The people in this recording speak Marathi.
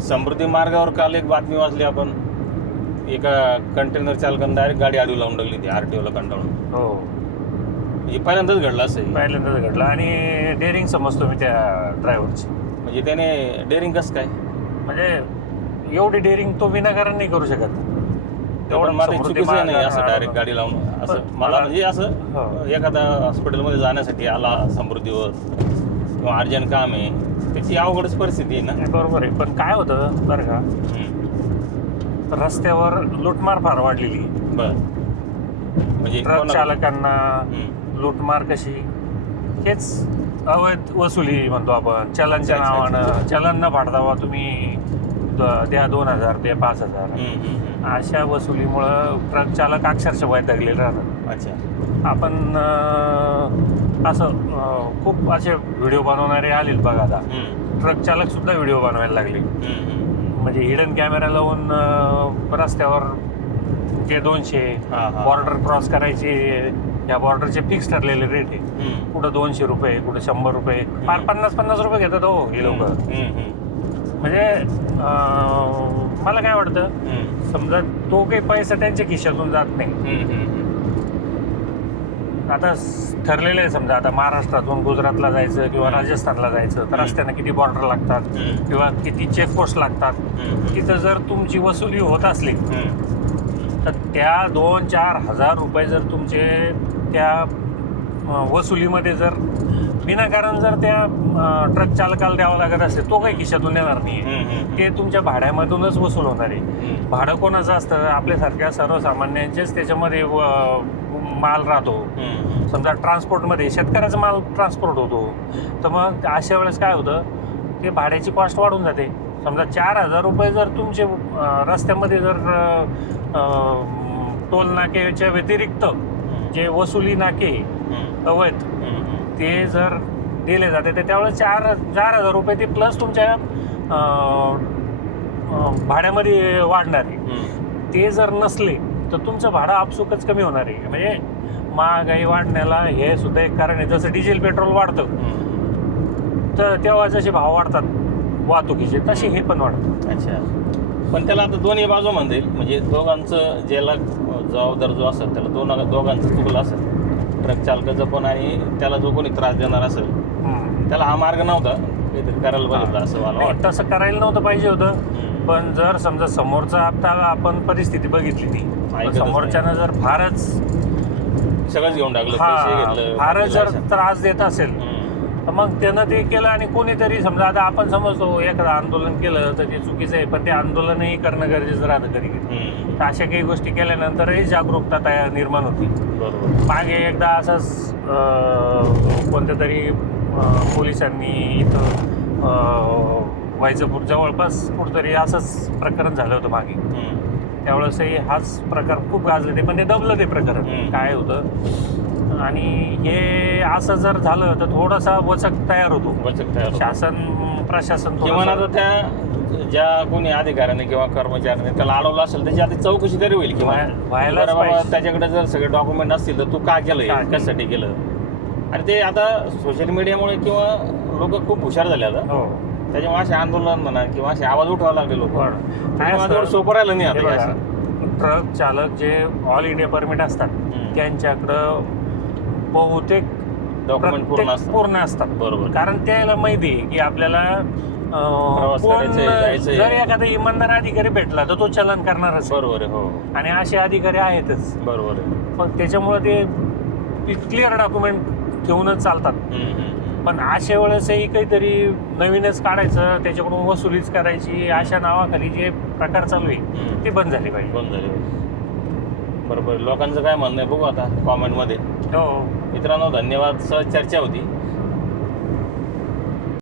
समृद्धी मार्गावर काल एक बातमी वाचली आपण, एका कंटेनर चालकानं डायरेक्ट गाडी आडवी लावून टाकली ती आरटीओला कंटाळून. हो, हे पहिल्यांदाच घडलं असं. पहिल्यांदाच घडलं आणि डेअरिंग समजतो मी त्या ड्रायव्हरची. म्हणजे त्याने डेअरिंग कसं काय, म्हणजे एवढी डेअरिंग तो विनाकारण नाही करू शकत. तेवढं मला समृद्धी चुकीचं नाही मार्गावर असं डायरेक्ट गाडी लावून. असं पण मला म्हणजे असं हो. एखादा हॉस्पिटलमध्ये जाण्यासाठी आला समृद्धीवर किंवा अर्जंट काम आहे, त्याची अवघडच परिस्थिती आहे ना. बरोबर आहे, पण काय होतं बरं का, रस्त्यावर लूटमार फार वाढलेली. बर, म्हणजे ट्रक चालकांना लूटमार कशी, हेच अवैध वसुली म्हणतो आपण. चलनच्या अच्छा, अच्छा, नावानं अच्छा. चलन न फाडतावा तुम्ही द्या 2,000 द्या 5,000, अशा वसुलीमुळं ट्रक चालक अक्षरशः वैतागलेले राहतात. अच्छा. आपण असं खूप असे व्हिडिओ बनवणारे आले बघा आता. ट्रक चालक सुद्धा व्हिडिओ बनवायला लागले. म्हणजे हिडन कॅमेरा लावून रस्त्यावर जे 200 बॉर्डर क्रॉस करायचे, या बॉर्डरचे फिक्स ठरलेले रेट आहे. कुठं 200 रुपये, कुठं 100 रुपये, फार 50-50 रुपये घेतात हो हे लोक. म्हणजे मला काय वाटतं, समजा तो काही पैसा त्यांच्या खिशातून जात नाही. आता ठरलेलं आहे, समजा आता महाराष्ट्रातून गुजरातला जायचं किंवा राजस्थानला जायचं तर रस्त्यानं किती बॉर्डर लागतात किंवा किती चेकपोस्ट लागतात. तिथं जर तुमची वसुली होत असली तर त्या 2-4 हजार रुपये जर तुमचे त्या वसुलीमध्ये जर विनाकारण जर त्या ट्रक चालकाला द्यावं लागत असेल, तो काही खिशातून येणार नाही. ते तुमच्या भाड्यामधूनच वसूल होणार आहे. भाडं कोणाचं असतं, आपल्यासारख्या सर्वसामान्यांचेच त्याच्यामध्ये माल राहतो. समजा ट्रान्सपोर्टमध्ये शेतकऱ्याचा माल ट्रान्सपोर्ट होतो, तर मग अशा वेळेस काय होतं, ते भाड्याची कॉस्ट वाढून जाते. समजा 4,000 रुपये जर तुमचे रस्त्यामध्ये जर टोल नाक्याच्या व्यतिरिक्त जे वसुली नाके अवैध ते जर दिले जाते, तर त्यावेळेस 4,000 रुपये ते प्लस तुमच्या भाड्यामध्ये वाढणार आहे. ते जर नसले तर तुमचं भाडं आपसुकच कमी होणार आहे. म्हणजे महागाई वाढण्याला हे सुद्धा एक कारण आहे. जसं डिझेल पेट्रोल वाढतं तर तेव्हा जसे भाव वाढतात वाहतुकीचे, तसे हे पण वाढतं. अच्छा. पण त्याला आता दोन्ही बाजू म्हणता येईल. म्हणजे दोघांचं ज्याला जबाबदार जो असेल त्याला दोघांचं चुकलं असेल, ट्रक चालकाचं पण आणि त्याला जो कोणी त्रास देणार असेल त्याला हा मार्ग नव्हता, काहीतरी करायला पाहिजे असं मला वाटतं. तसं करायला नव्हतं पाहिजे होतं. पण जर समजा समोरचा आता आपण परिस्थिती बघितली ती, समोरच्यानं जर फारच सगळंच घेऊन टाकलं, पैसे घेतलं, फारच जर त्रास देत असेल तर मग त्यानं ते केलं. आणि कोणीतरी समजा आता आपण समजतो एखादं आंदोलन केलं तर ते चुकीचं आहे, पण ते आंदोलनही करणं गरजेचं राहतं कधी कधी. तर अशा काही गोष्टी केल्यानंतरही जागरूकता तयार निर्माण होती. बरोबर. मागे एकदा असंच कोणत्या तरी पोलिसांनी इथं वायजापूर जवळपास कुठंतरी असंच प्रकरण झालं होतं मागे. त्यावेळेसही हाच प्रकार खूप गाजले ते, पण ते दबलं ते प्रकरण. काय होतं, आणि हे असं जर झालं तर थोडासा वचक तयार होतो. शासन प्रशासन किंवा आता त्या ज्या कोणी अधिकाऱ्याने किंवा कर्मचाऱ्याने त्याला अडवलं असेल त्याची आधी चौकशी तरी होईल. किंवा त्याच्याकडे जर सगळे डॉक्युमेंट असतील तर तू का केलं, कशासाठी केलं. आणि ते आता सोशल मीडियामुळे किंवा लोक खूप हुशार झाले आता, त्याच्यामुळे असे आंदोलन म्हणा किंवा असे आवाज उठवायला लागले लोक. सोपं राहिलं नाही आता. ट्रक चालक जे ऑल इंडिया परमिट असतात त्यांच्याकडं बहुतेक डॉक्युमेंट पूर्ण असतात. बरोबर. कारण त्याला माहिती आहे की आपल्याला जर एखादा इमानदार अधिकारी भेटला तर तो चलन करणारच. बरोबर आहे. हो. आणि असे अधिकारी आहेतच. बरोबर आहे. पण त्याच्यामुळे ते क्लिअर डॉक्युमेंट ठेवूनच चालतात. पण अशा वेळेसही काहीतरी नवीनच काढायचं, त्याच्याकडून वसुलीच करायची, अशा नावाखाली जे प्रकार चालू आहे ते बंद झाले पाहिजे. बंद झाले पाहिजे. बरोबर. लोकांचं काय म्हणणं आहे बघू आता कॉमेंटमध्ये. हो मित्रांनो, धन्यवाद. सहज चर्चा होती.